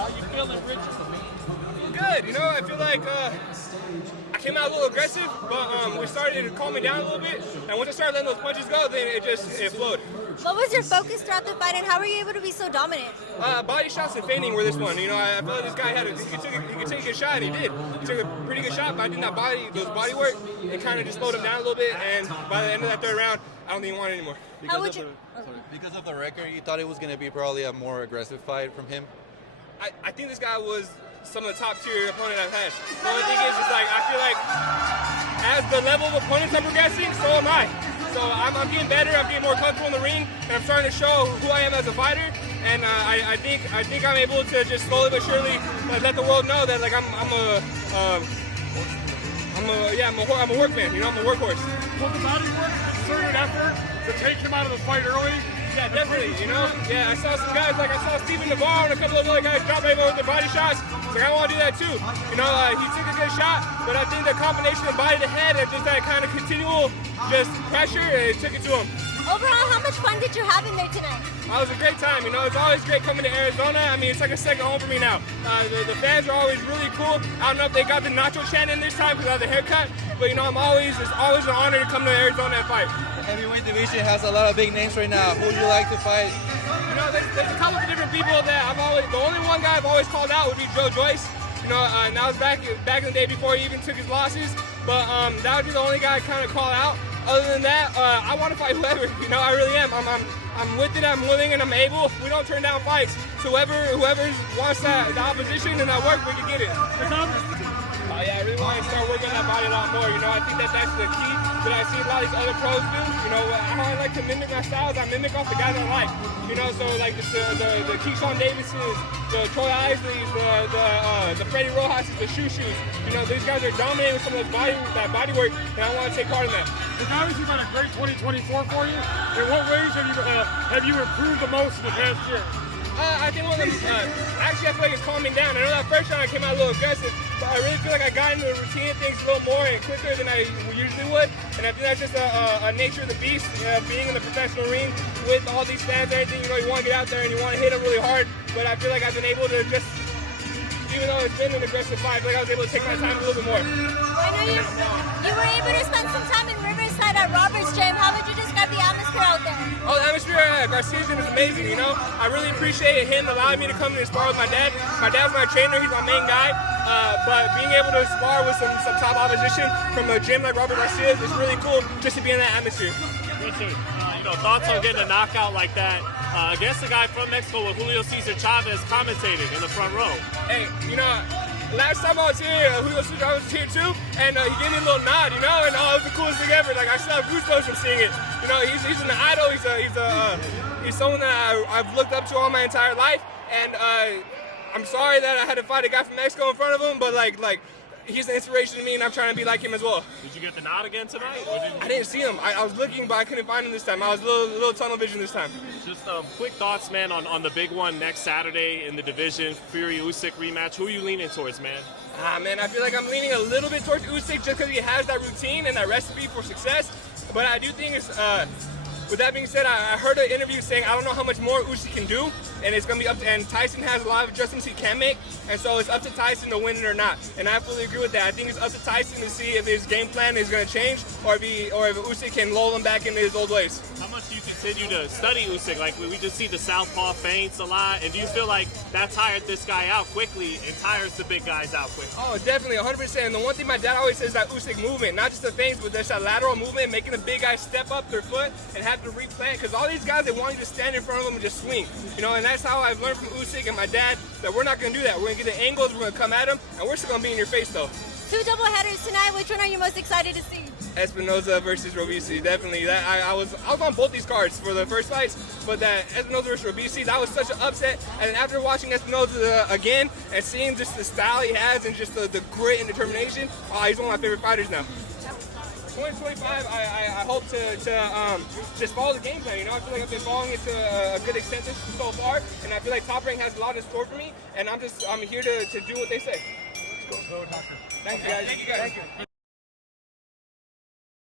How you feeling, Richard? Good. You know, I feel like I came out a little aggressive, but we started to calm me down a little bit. And once I started letting those punches go, then it flowed. What was your focus throughout the fight, and how were you able to be so dominant? Body shots and feigning were this one. You know, I felt like this guy he could take a good shot, and he did. He took a pretty good shot, but I think those body work, it kind of just slowed him down a little bit. And by the end of that third round, I don't even want it anymore. Because of the record, you thought it was going to be probably a more aggressive fight from him? I think this guy was some of the top tier opponent I've had. The only thing is like I feel like as the level of opponents I'm progressing, so am I. So I'm getting better, I'm getting more comfortable in the ring, and I'm starting to show who I am as a fighter. And I think I'm able to just slowly but surely let the world know that like I'm a workman. You know, I'm a workhorse. Was the body work concerted effort to take him out of the fight early? Yeah, definitely. You know, I saw some guys like I saw Steven Navarro and a couple of other guys drop over with their body shots. So I want to do that too. You know, he took a good shot, but I think the combination of body to head and just that kind of continual just pressure, it took it to him. Overall, how much fun did you have in there tonight? It was a great time. You know, it's always great coming to Arizona. I mean, it's like a second home for me now. The fans are always really cool. I don't know if they got the nacho chant in this time because I have the haircut, but you know, it's always an honor to come to Arizona and fight. The heavyweight division has a lot of big names right now. Who would you like to fight? You know, there's a couple of different people that the only one guy I've always called out would be Joyce. You know, and that was back in the day before he even took his losses. But that would be the only guy I kind of call out. Other than that, I want to fight whoever. You know, I really am. I'm with it. I'm willing, and I'm able. We don't turn down fights. So whoever wants the opposition and that work, we can get it. Yeah, I really want to start working on that body a lot more. You know, I think that's the key that I see a lot of these other pros do. You know, how I like to mimic my styles, I mimic off the guys I like. You know, so like the Keyshawn Davises, the Troy Isleys, the Freddie Rojas's, the Shoes. You know, these guys are dominating with some of that body work, and I want to take part in that. It's obviously been a great 2024 for you. In what ways have you improved the most in the past year? I think actually I feel like it's calming down. I know that first round I came out a little aggressive, but I really feel like I got into the routine of things a little more and quicker than I usually would. And I think that's just a nature of the beast, being in the professional ring with all these fans and everything. You know, you want to get out there and you want to hit them really hard, but I feel like I've been able to just, even though it's been an aggressive fight, I feel like I was able to take my time a little bit more. I know you were able to spend some time in Riverside at Robert's Gym. How would you describe the atmosphere out there? Oh, the atmosphere at Garcia's gym is amazing, you know. I really appreciate him allowing me to come and spar with my dad. My dad's my trainer, he's my main guy. But being able to spar with some top opposition from a gym like Robert Garcia's is really cool just to be in that atmosphere. Richard, thoughts on getting a knockout like that against a guy from Mexico with Julio Cesar Chavez commentating in the front row? Hey, you know, last time I was here, Julio Cesar Chavez was here too, and he gave me a little nod, you know, and it was the coolest thing ever. Like, I still have goosebumps from seeing it. You know, he's an idol. He's someone that I've looked up to all my entire life, and I'm sorry that I had to fight a guy from Mexico in front of him, but like he's an inspiration to me, and I'm trying to be like him as well. Did you get the nod again tonight? I didn't see him. I was looking, but I couldn't find him this time. I was a little tunnel vision this time. Just quick thoughts, man, on the big one next Saturday in the division, Fury-Usyk rematch. Who are you leaning towards, man? Man, I feel like I'm leaning a little bit towards Usyk just because he has that routine and that recipe for success. But I do think it's, with that being said, I heard an interview saying I don't know how much more Usyk can do, and it's going to be up to, and Tyson has a lot of adjustments he can make, and so it's up to Tyson to win it or not. And I fully agree with that. I think it's up to Tyson to see if his game plan is going to change or if Usyk can lull him back into his old ways. How much do you continue to study Usyk? Like, we just see the southpaw feints a lot, and do you feel like that tired this guy out quickly and tires the big guys out quickly? Oh, definitely, 100%. And the one thing my dad always says is that Usyk movement, not just the feints, but there's that lateral movement, making the big guys step up their foot and have to replant. Because all these guys, they want you to stand in front of them and just swing. You know, and that's how I've learned from Usyk and my dad that we're not going to do that. We're going to get the angles, we're going to come at them, and we're still going to be in your face, though. Two double headers tonight. Which one are you most excited to see? Espinoza versus Robisi, definitely. That I was on both these cards for the first fights, but that Espinoza versus Robisi, that was such an upset. And after watching Espinoza again and seeing just the style he has and just the grit and determination, he's one of my favorite fighters now. 2025, I hope to just follow the game plan. You know, I feel like I've been following it to a good extent so far, and I feel like Top Rank has a lot in store for me, and I'm here to do what they say. Go, doctor. Thank you guys. Thank you guys.